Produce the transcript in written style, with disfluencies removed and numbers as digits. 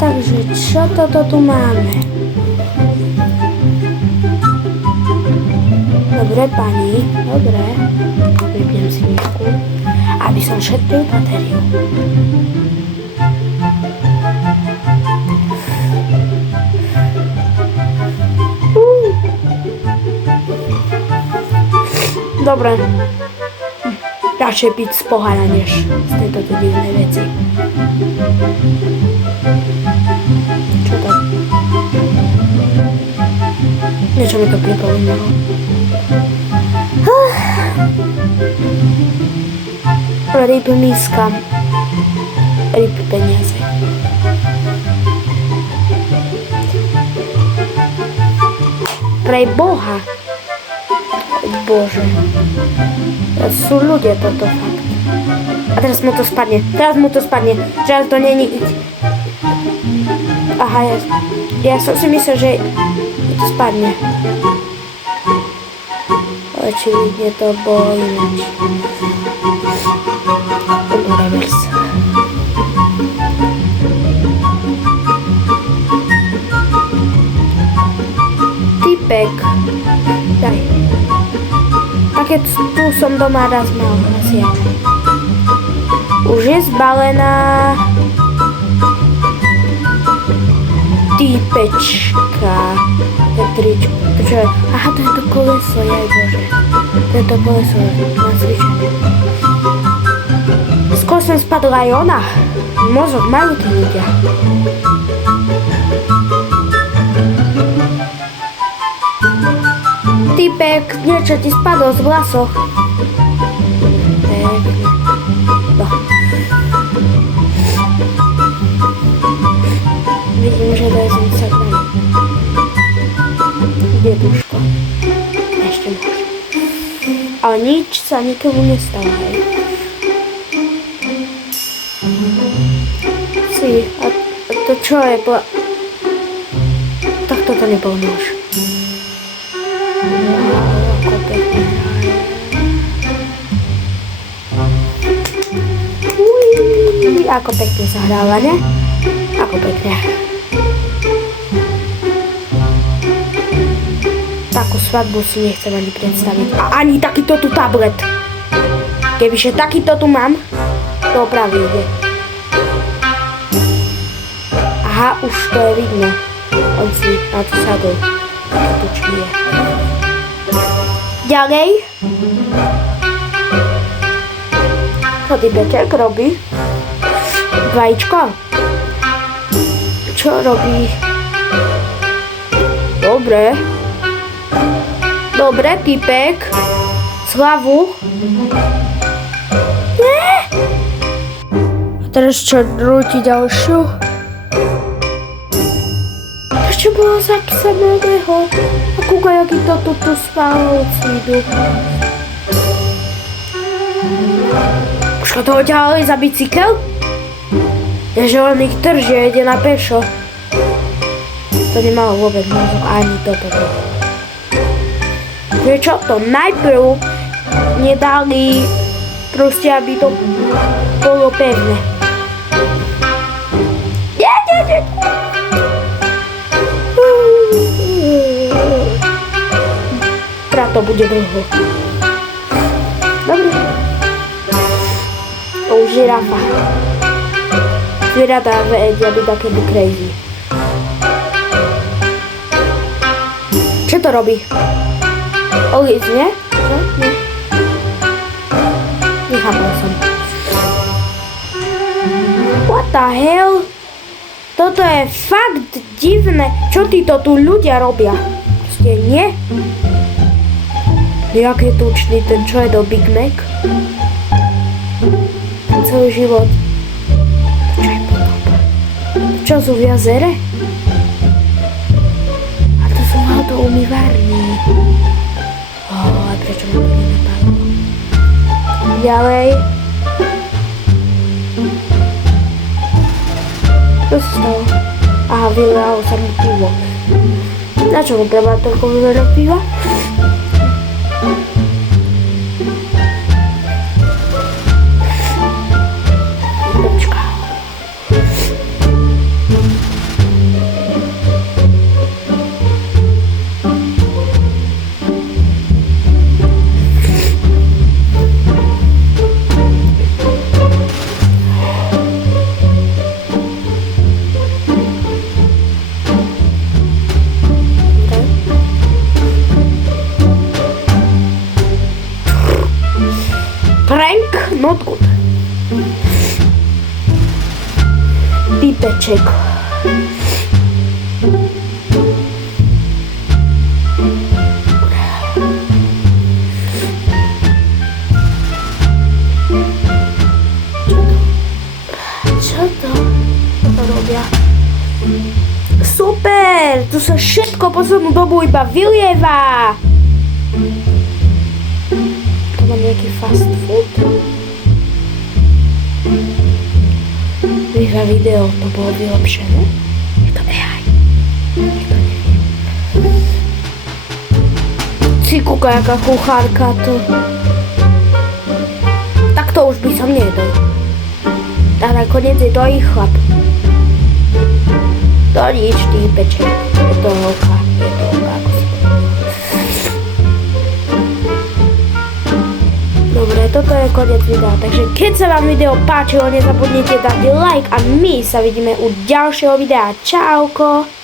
Takže čo toto tu máme? Dobre, pani, dobre. Vypnem si výšku, aby som šetril batériu. Dobre. Radšej piť z pohára, než z tejto divnej veci. Čo to? Niečo mi to pripomínalo. Ryb miska. Ryb peniaze. Pre Boha. Bože. Sú ľudia toto fakt. A teraz mu to spadne. Teraz to není... Aha, ja som si myslel, že to spadne. Očividne to bolo ináč. Revers. Typek. Daj. Také tu som doma raz mal. Asi ja. Už je zbalená. Typečka. Petričku. Čo je? Aha, to je to koleso, jaj Bože. To je to koleso na cvičenie. Skôr som spadla aj ona. Mozog majú tí ľudia. Typek, niečo ti spadlo z vlasoch. Pekne. No. Vidím, že to je som sa kraj. Deduško. Ešte môže. Ale nič sa nikomu nestalo, hej. Si, a to čo je? Tak toto nebol nôž. Ako pekne. Ako pekne sa hrála, ne? Ako pekne. Takú svadbu si nechcem ani predstaviť. A ani takýto tu tablet. Kebyže takýto tu mám, to opravdu ide. Aha, už to je vidno. On si na to sadol. To čo je. Ďalej. Čo ty Peťak robí? Vajíčko? Čo robí? Dobre. Dobre, typek. Z hlavu. Nie. A teraz čo, rúti ďalšiu? Čo bolo za samého? A kúkaj, aký to tu spal cídu. Už to ťahali za bicykel? Je, že on ich drží, ide na pešo. To nemalo vôbec mozog, ani toto. Vieš čo, to najprv nedali proste, aby to bolo pevné. Nie. To bude dlho. Dobre. To už žirafa. Zvieratá vedia byť také crazy. Čo to robí? Olíz, nie? Čo? Nie. Nechápal som. What the hell? Toto je fakt divné. Čo títo tu ľudia robia? Proste nie? Jak je tučný ten, čo je do Big Mac? Ten celý život. Čo je podoba? Čo sú v jazere? A to sú auto umývarní. A prečo ma to nenapadlo? Ďalej. Čo sa stalo? Aha, vylelo sa mi pivo. Na čo mu treba toľko veľa piva? Peček. Čo to robia? Super! Tu sa všetko poslednú dobu iba vylieva! Tu mám nejaký fast food. Vyhrá video, to bolo vylepšené. Je to AI. Nikto nevie. Si kúka, jaká kuchárka to. Tak to už by som nejedol. A nakoniec je to ich chlap. To nič, tý peček. Je to holka. Ako si Dobre, toto je koniec videa, takže keď sa vám video páčilo, nezabudnite dať like a my sa vidíme u ďalšieho videa. Čauko!